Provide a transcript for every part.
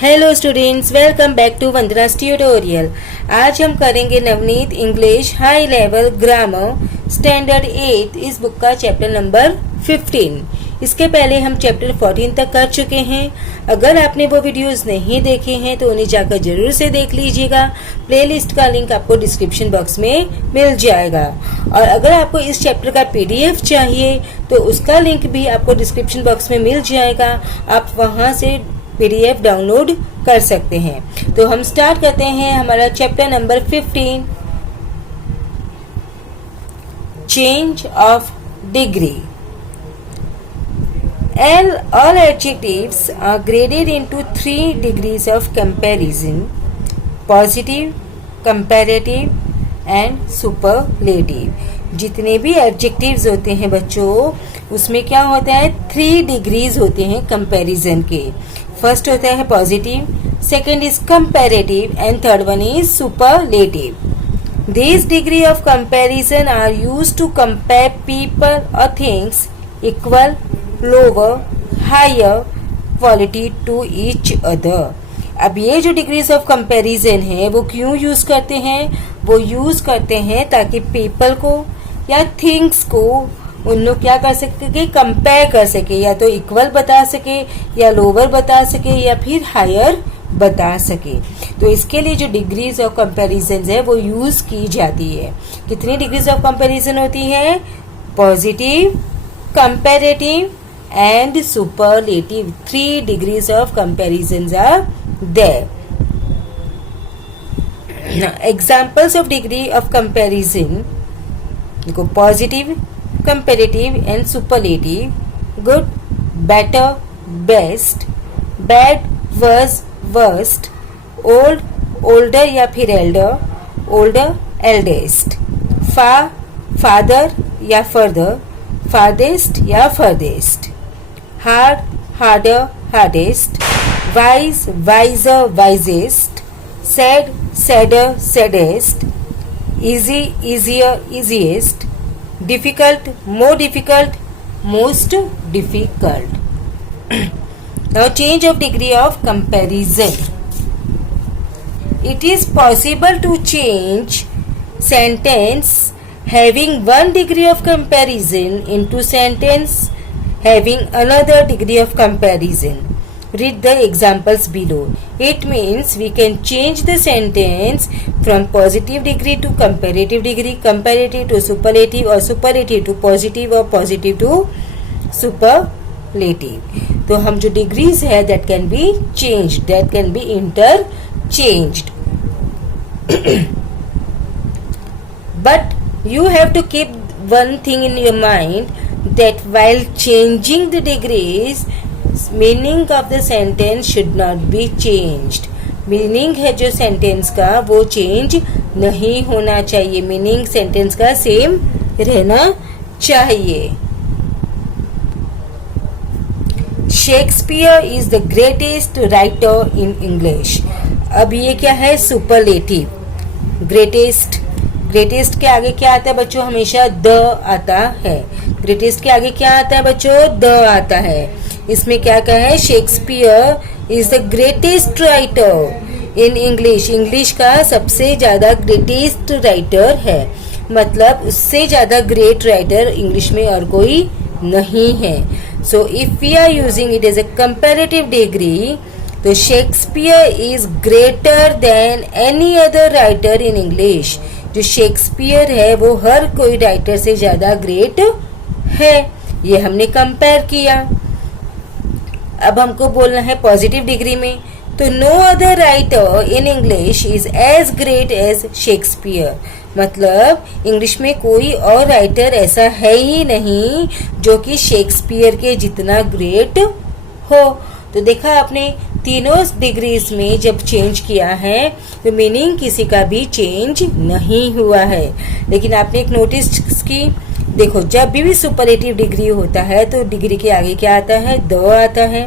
Hello students, welcome back to Vandana's tutorial. आज हम करेंगे Navneet English high level grammar standard 8 इस बुक का चैप्टर नंबर 15। इसके पहले हम चैप्टर 14 तक कर चुके हैं। अगर आपने वो वीडियोस नहीं देखे हैं तो उन्हें जाकर जरूर से देख लीजिएगा। प्लेलिस्ट का लिंक आपको डिस्क्रिप्शन बॉक्स में मिल जाएगा। और अगर आपको इस चैप्टर का पीडीएफ चाहिए तो उसका लिंक भी आपको डिस्क्रिप्शन बॉक्स में मिल जाएगा। आप वहां से पीडीएफ डाउनलोड कर सकते हैं। तो हम स्टार्ट करते हैं हमारा chapter number 15, change of degree. All adjectives are graded into 3 degrees of comparison: positive, comparative and superlative। जितने भी एडजेक्टिव्स होते हैं बच्चों, उसमें क्या होता है, 3 डिग्रीज होते हैं कंपैरिजन के। फर्स्ट होता है positive, second is comparative and third one is superlative. This degree of comparison are used to compare people और things equal, lower, higher quality to each other. अब ये जो डिग्रीज ऑफ कंपैरिजन है वो क्यों यूज करते हैं? वो यूज करते हैं ताकि पीपल को या थिंग्स को उन लोग क्या कर सके, कंपेयर कर सके, या तो इक्वल बता सके या लोअर बता सके या फिर हायर बता सके। तो इसके लिए जो डिग्रीज ऑफ कंपैरिजन है वो यूज की जाती है। कितनी डिग्रीज ऑफ कंपैरिजन होती है? Positive, comparative and superlative. 3 degrees of comparison are there. Examples of degree of comparison देखो, positive, comparative and superlative: good, better, best; bad, worse, worst; old, older या फिर elder; older, eldest; far, farther या further; farthest या furthest; hard, harder, hardest; wise, wiser, wisest; sad, sadder, saddest; easy, easier, easiest; difficult, more difficult, most difficult. Now change of degree of comparison. It is possible to change sentence having 1 degree of comparison into sentence having another degree of comparison. Read the examples below. It means we can change the sentence from positive degree to comparative degree, comparative to superlative, or superlative to positive, or positive to superlative. तो हम जो degrees है that can be changed, that can be interchanged. But you have to keep one thing in your mind, that while changing the degrees, meaning of the sentence should not be changed. Meaning है जो सेंटेंस का वो चेंज नहीं होना चाहिए। Meaning sentence का सेम रहना चाहिए। Shakespeare is the greatest writer in English. अब ये क्या है? सुपरलेटिव। ग्रेटेस्ट, ग्रेटेस्ट के आगे क्या आता है बच्चों? हमेशा द आता है। ग्रेटेस्ट के आगे क्या आता है बच्चों? द आता है। इसमें क्या कहा है? Shakespeare is the greatest writer in English. English का सबसे ज्यादा ग्रेटेस्ट राइटर है, मतलब उससे ज्यादा ग्रेट राइटर इंग्लिश में और कोई नहीं है। So if we are using it as a comparative degree, तो Shakespeare is greater than any other writer in English. जो शेक्सपियर है वो हर कोई राइटर से ज्यादा ग्रेट है। ये हमने कंपेयर किया। अब हमको बोलना है पॉजिटिव डिग्री में, तो no other writer in English is as great as Shakespeare. मतलब इंग्लिश में कोई और राइटर ऐसा है ही नहीं जो कि शेक्सपियर के जितना ग्रेट हो। तो देखा आपने, तीनों डिग्रीज में जब चेंज किया है तो मीनिंग किसी का भी चेंज नहीं हुआ है। लेकिन आपने एक नोटिस की, देखो जब भी सुपरलेटिव डिग्री होता है तो डिग्री के आगे क्या आता है? द आता है।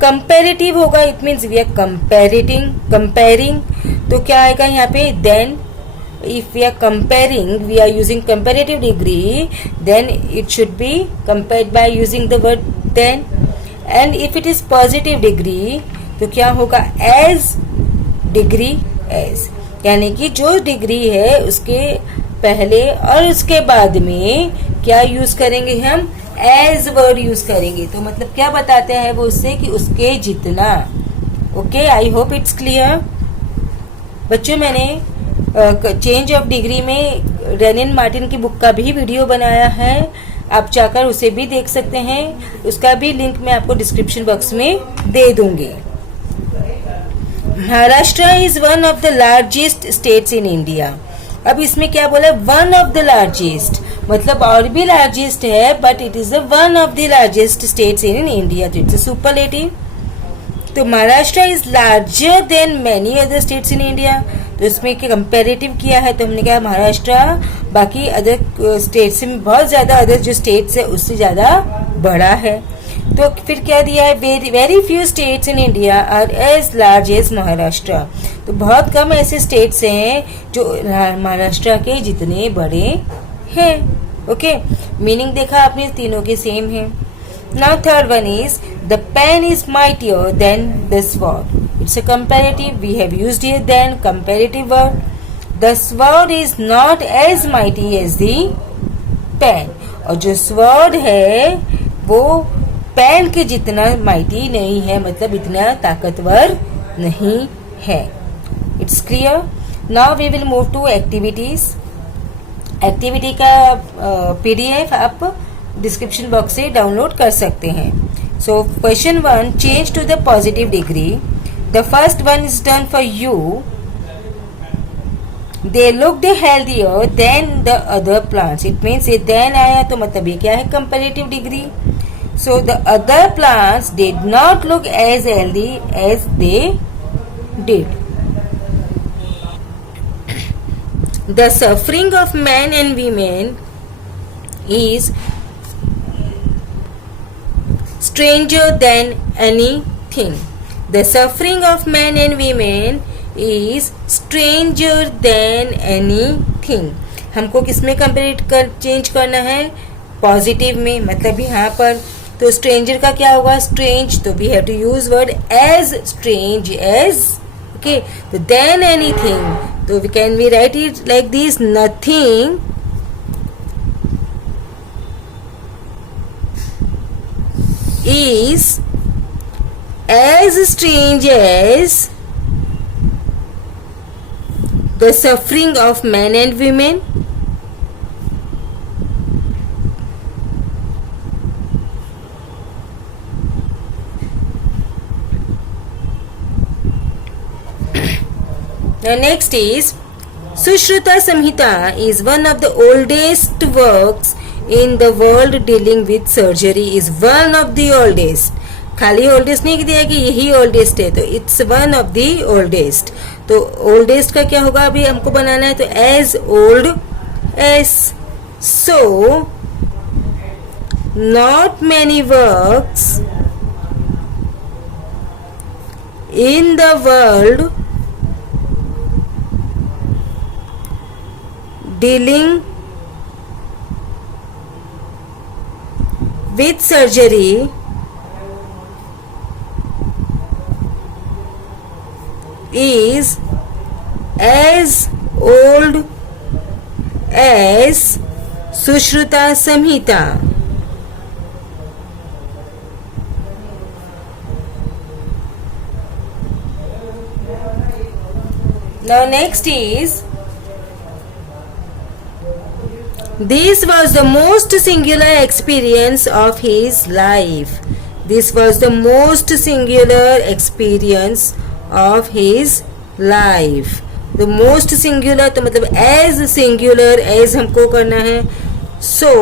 कंपैरेटिव होगा, it means we are comparing, तो क्या आएगा यहाँ पे? Then. If we are comparing, we are using comparative degree, then it should be compared by using the word then. And if it is positive degree, तो क्या होगा, as degree as, यानी कि जो डिग्री है उसके पहले और उसके बाद में क्या यूज करेंगे हम, एज वर्ड यूज करेंगे। तो मतलब क्या बताते हैं वो उससे कि उसके जितना। Okay, I hope it's clear. बच्चों मैंने चेंज ऑफ डिग्री में रेनिन मार्टिन की बुक का भी वीडियो बनाया है, आप जाकर उसे भी देख सकते हैं, उसका भी लिंक मैं आपको डिस्क्रिप्शन बॉक्स में दे दूंगी। Maharashtra is one of the largest states in India. अब इसमें क्या बोला, वन ऑफ द लार्जेस्ट, मतलब और भी लार्जेस्ट है, but it is the one of the largest states in India, तो इट्स अ सुपरलेटिव। तो Maharashtra is larger than many other states in India, तो इसमें कंपेरेटिव किया है, तो हमने कहा महाराष्ट्र बाकी अदर स्टेट से बहुत ज्यादा, अदर जो स्टेट्स है उससे ज्यादा बड़ा है। तो फिर क्या दिया है, very few states in India are as large as Maharashtra, तो बहुत कम ऐसे स्टेट्स हैं जो महाराष्ट्र के जितने बड़े हैं। ओके, मीनिंग देखा आपने, तीनों के सेम है। Now third one is the pen is mightier than the sword, it's a comparative, we have used here then comparative word. The sword is not as mighty as the pen, और जो sword है वो पेन के जितना माइटी नहीं है, मतलब इतना ताकतवर नहीं है। It's clear. Now we will move to activities. Activity का पीडीएफ आप डिस्क्रिप्शन बॉक्स से डाउनलोड कर सकते हैं। So question 1, change to the positive degree. The first one is done for you. They looked healthier than the other plants. It means ये then आया तो मतलब ये क्या है, comparative degree. So the other plants did not look as healthy as they did. The suffering of men and women is stranger than anything. The suffering of men and women is stranger than anything. हमको किसमें compare change करना है, पॉजिटिव में, मतलब यहाँ पर तो स्ट्रेंजर का क्या होगा, स्ट्रेंज, तो we have to use word as strange as. Okay, तो देन एनीथिंग, तो we can we write it like this, nothing is as strange as the suffering of men and women. Now next is Sushruta Samhita is one of the oldest works in the world dealing with surgery, is one of the oldest, खाली oldest नहीं दिया कि यही oldest है, तो it's one of the oldest. तो oldest का क्या होगा, अभी हमको बनाना है, तो as old as. So not many works in the world dealing with surgery is as old as Sushruta Samhita. Now next is, this was the most singular experience of his life. This was the most singular experience of his life. The most singular तो मतलब as singular as हमको करना है. So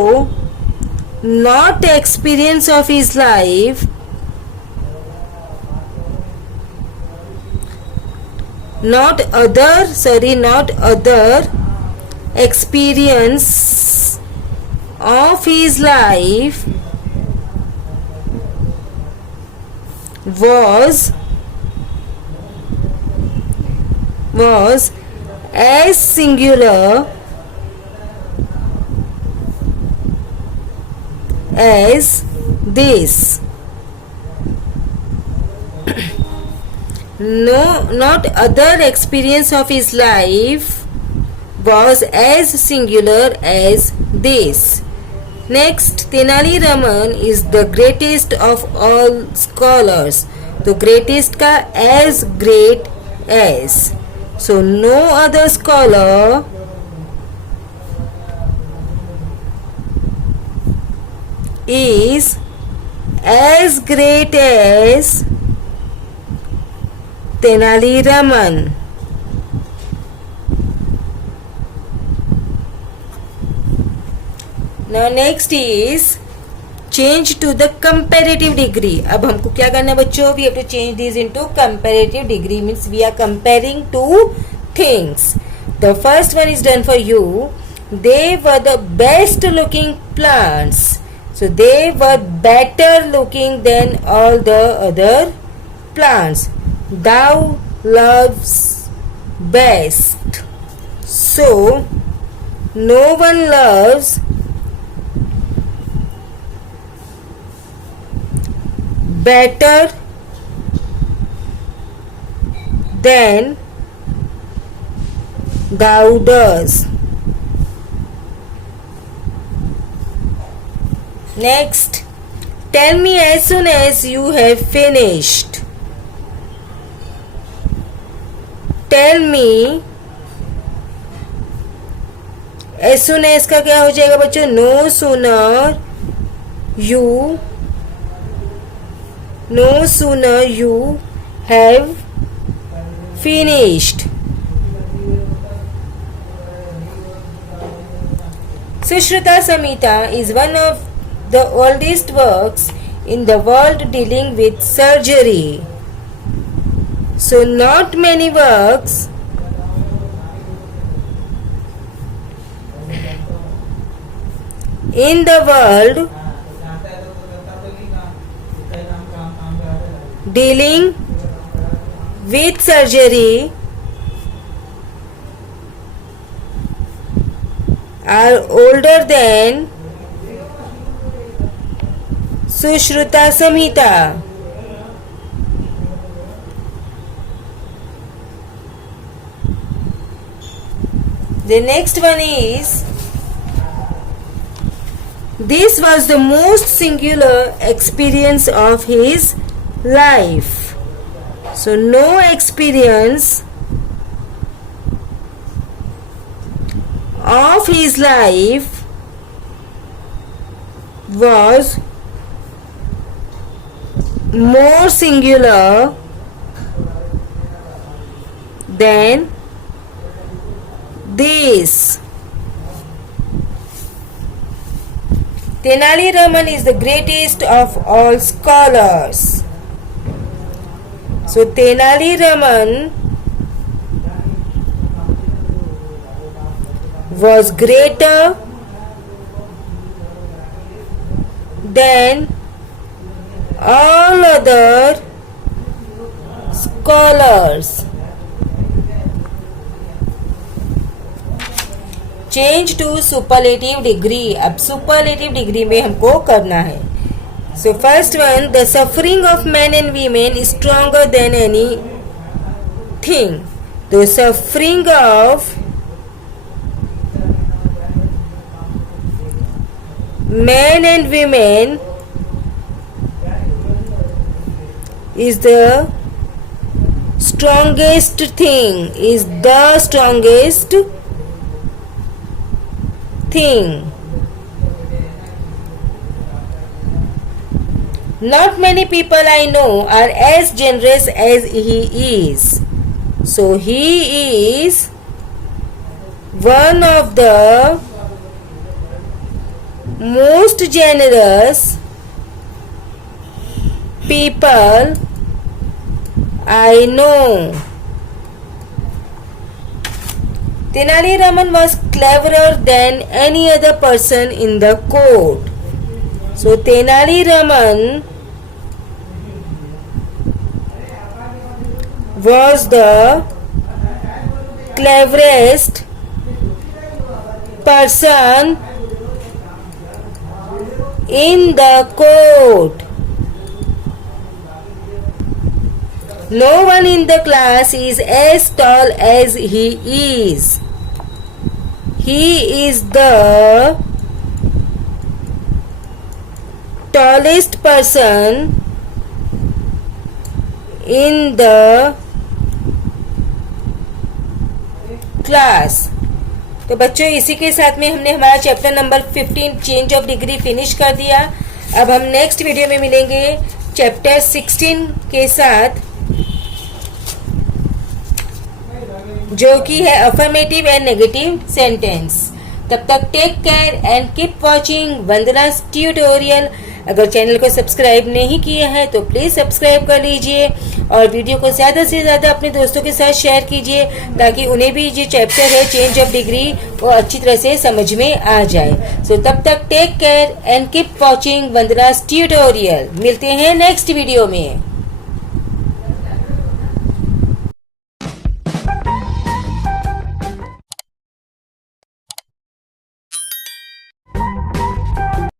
not experience of his life, not other experience of his life was as singular as this. No, not other experience of his life was as singular as this. Next, Tenali Raman is the greatest of all scholars. तो greatest का as great as. So no other scholar is as great as Tenali Raman. Now next is change to the comparative degree. अब हमको क्या करना है बच्चों? We have to change these into comparative degree. Means we are comparing two things. The first one is done for you. They were the best looking plants. So they were better looking than all the other plants. Thou loves best. So no one loves better than thou does. Next, tell me as soon as you have finished. Tell me as soon as का क्या हो जाएगा बच्चों? No sooner you have finished. Sushruta Samhita is one of the oldest works in the world dealing with surgery. So not many works in the world dealing with surgery are older than Sushruta Samhita. The next one is, this was the most singular experience of his life. So no experience of his life was more singular than this. Tenali Raman is the greatest of all scholars. So Tenali Raman was greater than all other scholars. Change to superlative degree. अब superlative degree में हमको करना है. So first one, the suffering of men and women is stronger than anything. The suffering of men and women is the strongest thing, is the strongest thing. Not many people I know are as generous as he is. So he is one of the most generous people I know. Tenali Raman was cleverer than any other person in the court. So Tenali Raman was the cleverest person in the court. No one in the class is as tall as he is. He is the tallest person in the class. तो बच्चों इसी के साथ में हमने हमारा chapter number 15 change of degree finish कर दिया. अब हम नेक्स्ट वीडियो में मिलेंगे चैप्टर 16 के साथ, जो कि है अफर्मेटिव एंड नेगेटिव सेंटेंस. तब तक take care and keep watching Vandana's tutorial. अगर चैनल को सब्सक्राइब नहीं किया है तो प्लीज सब्सक्राइब कर लीजिए और वीडियो को ज्यादा से ज्यादा अपने दोस्तों के साथ शेयर कीजिए, ताकि उन्हें भी जो चैप्टर है चेंज ऑफ डिग्री वो अच्छी तरह से समझ में आ जाए. सो तब तक take care and keep watching Vandana's tutorial. मिलते हैं नेक्स्ट वीडियो में.